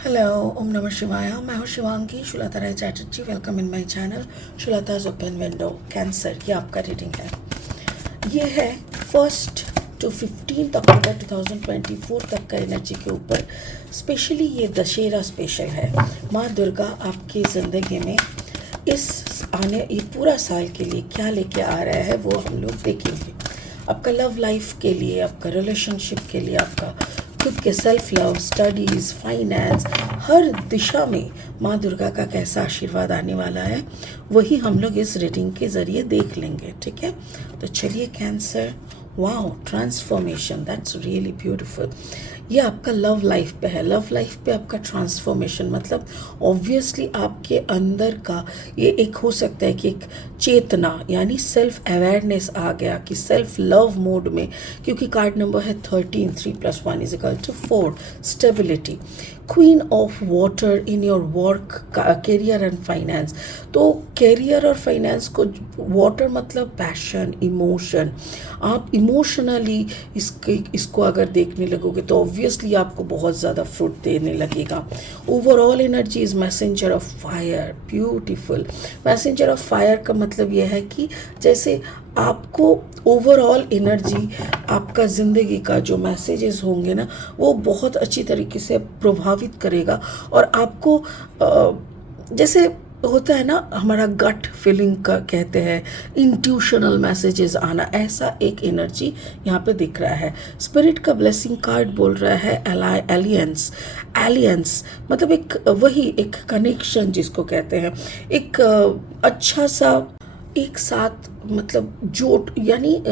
Hello, ओम नमः शिवाय। मैं हूँ Shivangi Shulta Rai Chatterjee. Welcome in my channel शुलताज ओपन विंडो। कैंसर, ये आपका रीडिंग है। ये है 1 to 15 अक्टूबर 2024 तक का एनर्जी के ऊपर। स्पेशली ये दशहरा स्पेशल है। माँ दुर्गा आपकी ज़िंदगी में ये पूरा साल के लिए क्या लेके आ रहा है वो हम लोग देखेंगे। आपका लव लाइफ के लिए, आपका रिलेशनशिप के लिए, आपका खुद के सेल्फ लव, स्टडीज़, फाइनेंस, हर दिशा में माँ दुर्गा का कैसा आशीर्वाद आने वाला है वही हम लोग इस रीडिंग के ज़रिए देख लेंगे। ठीक है, तो चलिए cancer. Wow, transformation, that's really beautiful. ये आपका लव लाइफ पे है। लव लाइफ पे आपका ट्रांसफॉर्मेशन मतलब ऑब्वियसली आपके अंदर का ये एक हो सकता है कि एक चेतना यानी सेल्फ अवेयरनेस आ गया कि सेल्फ लव मोड में, क्योंकि कार्ड नंबर है 13, 3+1=4, stability, queen of water in your work, career and finance. तो करियर और फाइनेंस को वाटर मतलब पैशन, इमोशन। आप इमोशनली इसको अगर देखने लगोगे तो ऑब्वियसली आपको बहुत ज़्यादा फ्रूट देने लगेगा। Overall energy is messenger of fire, beautiful. Messenger of fire का मतलब यह है कि जैसे आपको ओवरऑल एनर्जी, आपका ज़िंदगी का जो मैसेजेस होंगे ना वो बहुत अच्छी तरीके से प्रभावित करेगा। और आपको जैसे होता है ना, हमारा गट फीलिंग का कहते हैं, इंट्यूशनल मैसेजेस आना, ऐसा एक एनर्जी यहाँ पे दिख रहा है। स्पिरिट का ब्लेसिंग कार्ड बोल रहा है एलियंस। एलियंस मतलब एक कनेक्शन जिसको कहते हैं, एक अच्छा सा एक साथ मतलब जोट, यानी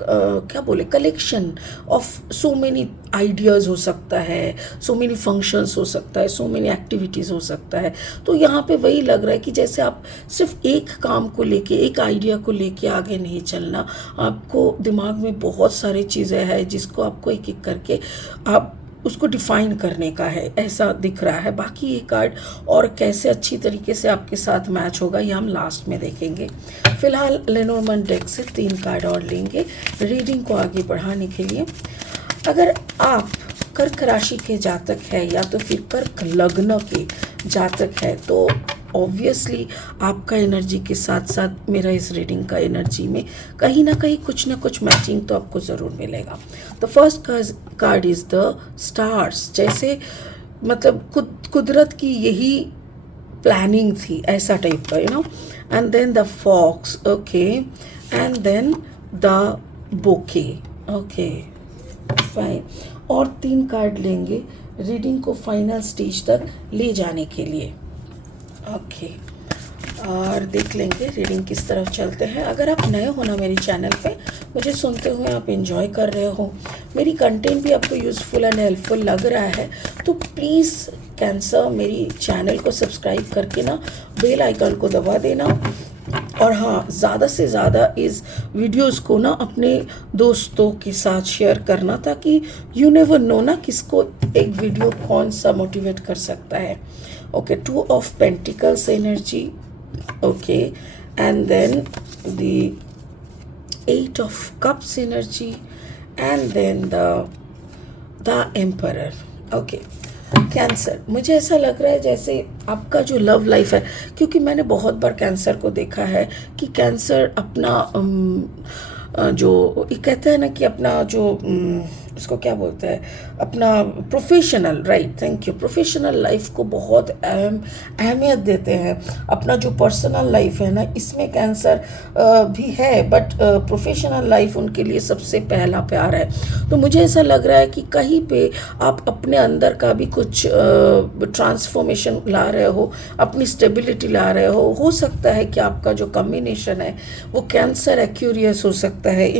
क्या बोले, collection of so many ideas हो सकता है, सो मेनी फंक्शंस हो सकता है, सो मेनी एक्टिविटीज़ हो सकता है। तो यहाँ पे वही लग रहा है कि जैसे आप सिर्फ एक काम को लेके, एक आइडिया को लेके आगे नहीं चलना। आपको दिमाग में बहुत सारी चीज़ें हैं जिसको आपको एक एक करके आप उसको डिफाइन करने का है, ऐसा दिख रहा है। बाकी ये कार्ड और कैसे अच्छी तरीके से आपके साथ मैच होगा ये हम लास्ट में देखेंगे। फिलहाल लेनोर्मैंड डेक से 3 कार्ड और लेंगे रीडिंग को आगे बढ़ाने के लिए। अगर आप कर्क राशि के जातक है या तो फिर कर्क लग्न के जातक है तो ऑब्वियसली आपका एनर्जी के साथ साथ मेरा इस रीडिंग का एनर्जी में कहीं ना कहीं कुछ ना कुछ मैचिंग तो आपको ज़रूर मिलेगा। The first card is the stars. जैसे मतलब कुदरत की यही प्लानिंग थी, ऐसा टाइप का, and then the fox, okay, and then the bouquet, okay fine. और 3 कार्ड लेंगे रीडिंग को फाइनल स्टेज तक ले जाने के लिए। ओके, और देख लेंगे रीडिंग किस तरफ चलते हैं। अगर आप नए हो ना मेरे चैनल पे, मुझे सुनते हुए आप एंजॉय कर रहे हो, मेरी कंटेंट भी आपको यूज़फुल एंड हेल्पफुल लग रहा है, तो प्लीज़ कैंसर मेरी चैनल को सब्सक्राइब करके ना बेल आइकन को दबा देना। और हाँ, ज़्यादा से ज़्यादा इस वीडियोस को ना अपने दोस्तों के साथ शेयर करना, ताकि यू नेवर नो ना किसको एक वीडियो कौन सा मोटिवेट कर सकता है। Okay, 2 of pentacles energy, okay, and then the 8 of cups energy, and then the emperor. Okay cancer, मुझे ऐसा लग रहा है जैसे आपका जो लव लाइफ है, क्योंकि मैंने बहुत बार कैंसर को देखा है कि कैंसर अपना जो ये कहते हैं ना कि अपना जो उसको क्या बोलते हैं, अपना professional, right, thank you, professional life को बहुत अहमियत देते हैं। अपना जो पर्सनल लाइफ है ना इसमें कैंसर भी है, बट प्रोफेशनल लाइफ उनके लिए सबसे पहला प्यार है। तो मुझे ऐसा लग रहा है कि कहीं पे आप अपने अंदर का भी कुछ ट्रांसफॉर्मेशन ला रहे हो, अपनी स्टेबिलिटी ला रहे हो सकता है कि आपका जो कॉम्बिनेशन है वो कैंसर एक्यूरियस हो सकता है।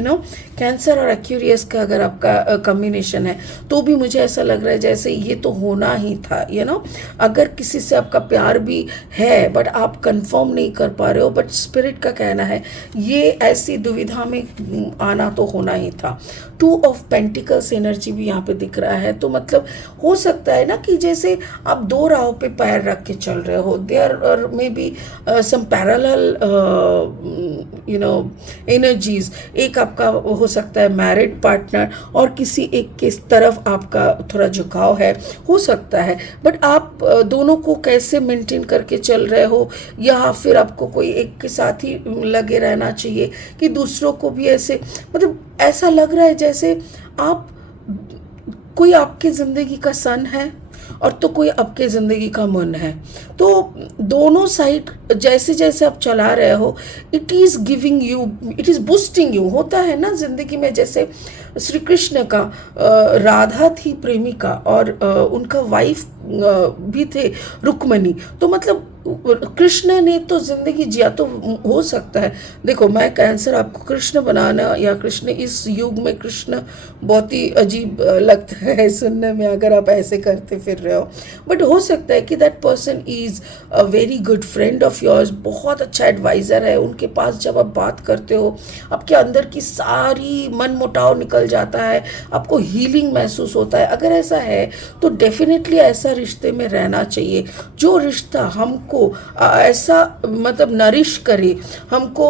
कैंसर और एक्यूरियस का अगर आपका कॉम्बिनेशन है तो भी मुझे ऐसा लग रहा है जैसे ये तो होना ही था। अगर किसी से आपका प्यार भी है बट आप कंफर्म नहीं कर पा रहे हो, बट स्पिरिट का कहना है ये ऐसी दुविधा में आना तो होना ही था। 2 ऑफ पेंटिकल्स एनर्जी भी यहाँ पे दिख रहा है, तो मतलब हो सकता है ना कि जैसे आप 2 राहों पे पैर रख के चल रहे हो, there may be some parallel energies. एक आपका हो सकता है मैरिड पार्टनर और किसी किसी एक के तरफ आपका थोड़ा झुकाव है, हो सकता है, बट आप दोनों को कैसे मेंटेन करके चल रहे हो, या फिर आपको कोई एक के साथ ही लगे रहना चाहिए कि दूसरों को भी ऐसे, मतलब ऐसा लग रहा है जैसे आप, कोई आपके ज़िंदगी का सन है और तो कोई आपके ज़िंदगी का मन है, तो दोनों साइड जैसे जैसे आप चला रहे हो, it is giving you, it is boosting you. होता है ना ज़िंदगी में, जैसे श्री कृष्ण का राधा थी प्रेमिका और उनका वाइफ भी थे रुक्मणी, तो मतलब कृष्ण ने तो ज़िंदगी जिया, तो हो सकता है, देखो मैं कैंसर आपको कृष्ण बनाना, या कृष्ण इस युग में कृष्ण बहुत ही अजीब लगता है सुनने में अगर आप ऐसे करते फिर रहे हो, बट हो सकता है कि that person is a very good friend of yours, बहुत अच्छा एडवाइज़र है, उनके पास जब आप बात करते हो आपके अंदर की सारी मन मुटाव निकल जाता है, आपको हीलिंग महसूस होता है। अगर ऐसा है तो डेफिनेटली ऐसा रिश्ते में रहना चाहिए, जो रिश्ता हमको ऐसा मतलब नरिश करे, हमको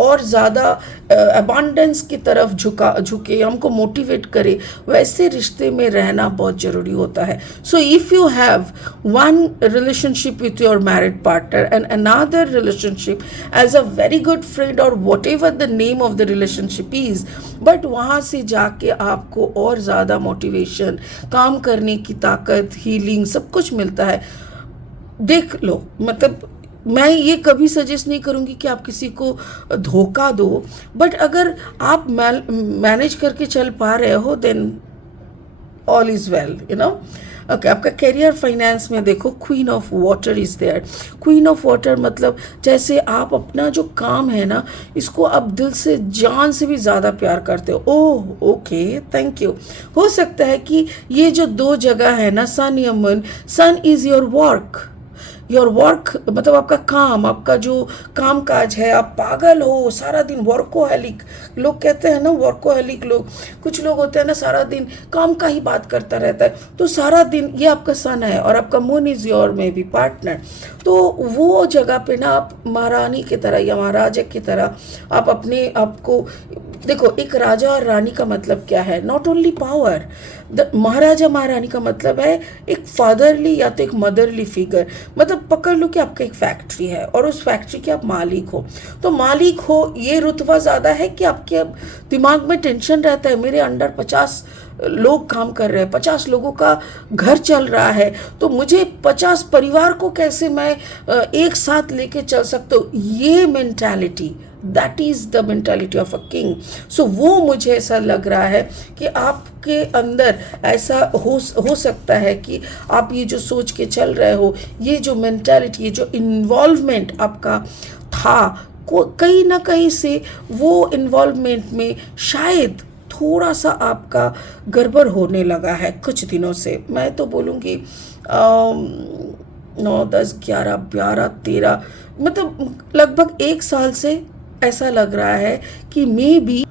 और ज़्यादा अबांडेंस की तरफ झुके, हमको मोटिवेट करे, वैसे रिश्ते में रहना बहुत ज़रूरी होता है। So if you have one relationship with your married partner and another relationship as a very good friend और whatever the name of the relationship is, but वहाँ से जाके आपको और ज़्यादा मोटिवेशन, काम करने की ताकत, हीलिंग सब कुछ मिलता है। देख लो, मतलब मैं ये कभी सजेस्ट नहीं करूँगी कि आप किसी को धोखा दो, बट अगर आप मैनेज करके चल पा रहे हो then all is well, you know. Okay, आपका करियर फाइनेंस में देखो, queen of water is there. Queen of water मतलब जैसे आप अपना जो काम है ना, इसको आप दिल से, जान से भी ज़्यादा प्यार करते हो। Oh okay, thank you. हो सकता है कि ये जो दो जगह है ना, सन या moon, sun is your work, your work मतलब आपका काम, आपका जो काम काज है, आप पागल हो सारा दिन, वर्कोहलिक लोग कहते हैं ना, वर्कोहलिक लोग, कुछ लोग होते हैं ना सारा दिन काम का ही बात करता रहता है, तो सारा दिन ये आपका सन है, और आपका moon is your may be partner, तो वो जगह पे ना आप महारानी की तरह या महाराजा की तरह आप अपने आप को देखो। एक राजा और रानी का मतलब क्या है? नॉट ओनली पावर, महाराजा महारानी का मतलब है एक फादरली या तो एक मदरली फिगर, मतलब पकड़ लो कि आपका एक फैक्ट्री है और उस फैक्ट्री के आप मालिक हो, तो मालिक हो ये रुतबा ज़्यादा है कि आपके दिमाग में टेंशन रहता है, मेरे अंडर 50 लोग काम कर रहे हैं, 50 लोगों का घर चल रहा है, तो मुझे 50 परिवार को कैसे मैं एक साथ लेके चल सकता हूँ, ये mentality, that is the mentality of a king. So वो मुझे ऐसा लग रहा है कि आपके अंदर ऐसा हो सकता है कि आप ये जो सोच के चल रहे हो, ये जो मेंटालिटी, ये जो इन्वॉल्वमेंट आपका था, कहीं ना कहीं से वो इन्वॉल्वमेंट में शायद थोड़ा सा आपका गड़बड़ होने लगा है कुछ दिनों से। मैं तो बोलूँगी 9, 10, 11, 12, 13 मतलब लगभग 1 साल से ऐसा लग रहा है कि मे बी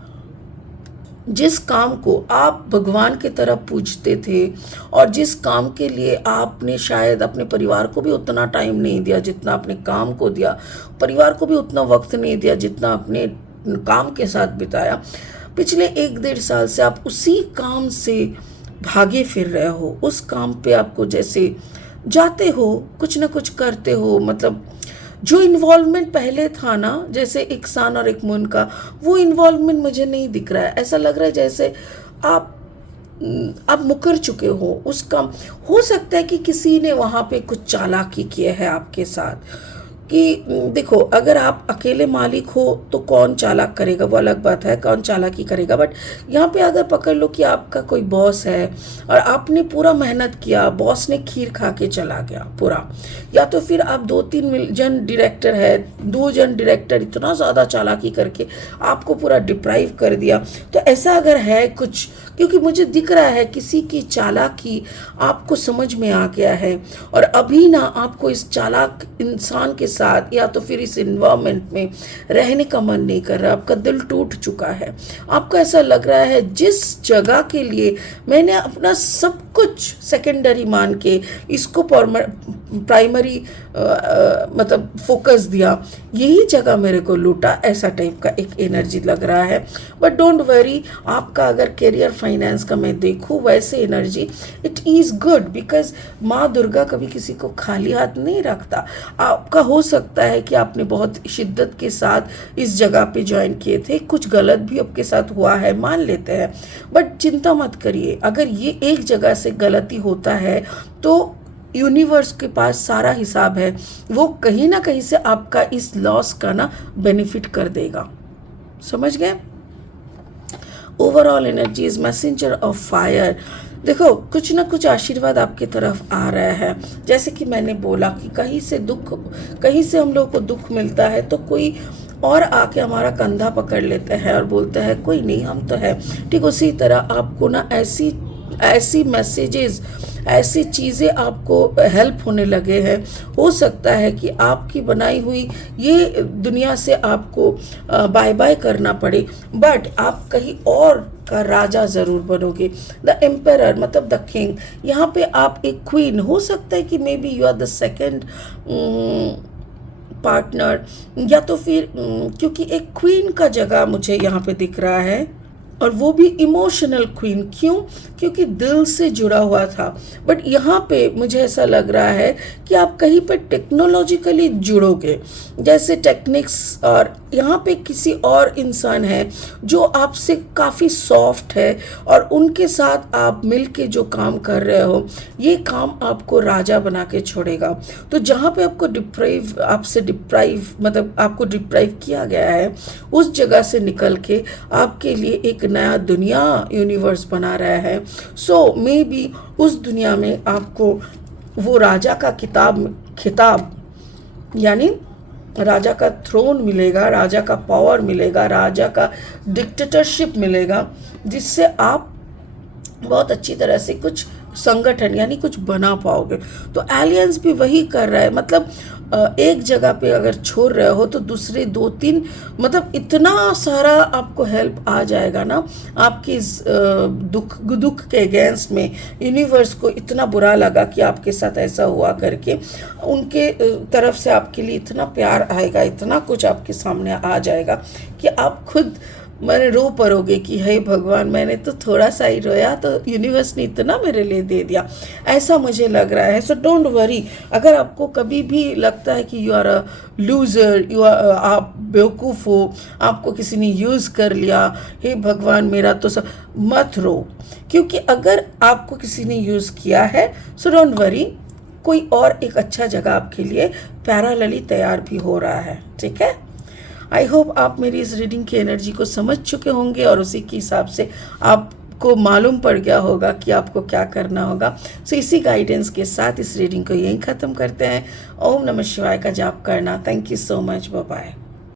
जिस काम को आप भगवान की तरह पूजते थे और जिस काम के लिए आपने शायद अपने परिवार को भी उतना टाइम नहीं दिया जितना अपने काम को दिया, परिवार को भी उतना वक्त नहीं दिया जितना अपने काम के साथ बिताया, पिछले 1-1.5 साल से आप उसी काम से भागे फिर रहे हो। उस काम पे आपको जैसे जाते हो, कुछ ना कुछ करते हो, मतलब जो इन्वॉल्वमेंट पहले था ना, जैसे एक सन और एक मून का, वो इन्वॉल्वमेंट मुझे नहीं दिख रहा है। ऐसा लग रहा है जैसे आप मुकर चुके हो उस काम। हो सकता है कि किसी ने वहाँ पे कुछ चालाकी किया है आपके साथ, कि देखो अगर आप अकेले मालिक हो तो कौन चालाक करेगा, वो अलग बात है, कौन चालाकी करेगा, बट यहाँ पे अगर पकड़ लो कि आपका कोई बॉस है और आपने पूरा मेहनत किया, बॉस ने खीर खा के चला गया पूरा, या तो फिर आप 2-3 जन डायरेक्टर है, 2 जन डायरेक्टर इतना ज़्यादा चालाकी करके आपको पूरा डिप्राइव कर दिया, तो ऐसा अगर है कुछ, क्योंकि मुझे दिख रहा है किसी की चालाकी आपको समझ में आ गया है और अभी ना आपको इस चालाक इंसान के साथ या तो फिर इस इन्वायरमेंट में रहने का मन नहीं कर रहा, आपका दिल टूट चुका है। आपको ऐसा लग रहा है जिस जगह के लिए मैंने अपना सब कुछ सेकेंडरी मान के इसको प्राइमरी मतलब फोकस दिया, यही जगह मेरे को लूटा, ऐसा टाइप का एक एनर्जी लग रहा है। बट डोंट वरी, आपका अगर करियर फाइनेंस का मैं देखूँ वैसे energy it is good, because माँ दुर्गा कभी किसी को खाली हाथ नहीं रखता। आपका हो सकता है कि आपने बहुत शिद्दत के साथ इस जगह पे ज्वाइन किए थे, कुछ गलत भी आपके साथ हुआ है, मान लेते हैं, बट चिंता मत करिए। अगर ये एक जगह से गलती होता है तो यूनिवर्स के पास सारा हिसाब है, वो कहीं ना कहीं से आपका इस लॉस का ना बेनिफिट कर देगा। समझ गए? Overall energy is messenger of fire. देखो, कुछ ना कुछ आशीर्वाद आपकी तरफ आ रहा है। जैसे कि मैंने बोला कि कहीं से हम लोग को दुख मिलता है तो कोई और आके हमारा कंधा पकड़ लेता है और बोलता है कोई नहीं, हम तो है। ठीक उसी तरह आपको ना ऐसी मैसेजेस, ऐसी चीज़ें आपको हेल्प होने लगे हैं। हो सकता है कि आपकी बनाई हुई ये दुनिया से आपको बाय बाय करना पड़े, बट आप कहीं और का राजा ज़रूर बनोगे। द एम्परर मतलब द किंग, यहाँ पे आप एक क्वीन हो सकता है कि may be you are the second partner, या तो फिर क्योंकि एक क्वीन का जगह मुझे यहाँ पे दिख रहा है, और वो भी इमोशनल क्वीन। क्यों? क्योंकि दिल से जुड़ा हुआ था। बट यहाँ पे मुझे ऐसा लग रहा है कि आप कहीं पे टेक्नोलॉजिकली जुड़ोगे, जैसे टेक्निक्स, और यहाँ पे किसी और इंसान है जो आपसे काफ़ी सॉफ्ट है, और उनके साथ आप मिल के जो काम कर रहे हो, ये काम आपको राजा बना के छोड़ेगा। तो जहाँ पे आपको आपको डिप्राइव किया गया है, उस जगह से निकल के आपके लिए एक नया दुनिया यूनिवर्स बना रहा है। सो मे बी उस दुनिया में आपको वो राजा का खिताब यानी राजा का थ्रोन मिलेगा, राजा का पावर मिलेगा, राजा का डिक्टेटरशिप मिलेगा, जिससे आप बहुत अच्छी तरह से कुछ संगठन यानी कुछ बना पाओगे। तो एलियंस भी वही कर रहा है, मतलब एक जगह पे अगर छोड़ रहे हो तो दूसरे 2-3 मतलब इतना सारा आपको हेल्प आ जाएगा ना आपके इस दुख के अगेंस्ट में। यूनिवर्स को इतना बुरा लगा कि आपके साथ ऐसा हुआ करके, उनके तरफ से आपके लिए इतना प्यार आएगा, इतना कुछ आपके सामने आ जाएगा कि आप खुद मैंने रो पड़ोगे कि हे भगवान, मैंने तो थोड़ा सा ही रोया तो यूनिवर्स ने इतना मेरे लिए दे दिया, ऐसा मुझे लग रहा है। सो डोंट वरी, अगर आपको कभी भी लगता है कि यू आर अ लूज़र, आप बेवकूफ़ हो, आपको किसी ने यूज़ कर लिया, हे भगवान मेरा तो सब, मत रो, क्योंकि अगर आपको किसी ने यूज़ किया है सो डोंट वरी, कोई और एक अच्छा जगह आपके लिए पैरेलली तैयार भी हो रहा है। ठीक है? आई होप आप मेरी इस रीडिंग की एनर्जी को समझ चुके होंगे और उसी के हिसाब से आपको मालूम पड़ गया होगा कि आपको क्या करना होगा। सो इसी गाइडेंस के साथ इस रीडिंग को यहीं ख़त्म करते हैं। ओम नमः शिवाय का जाप करना। Thank you so much. Bye bye.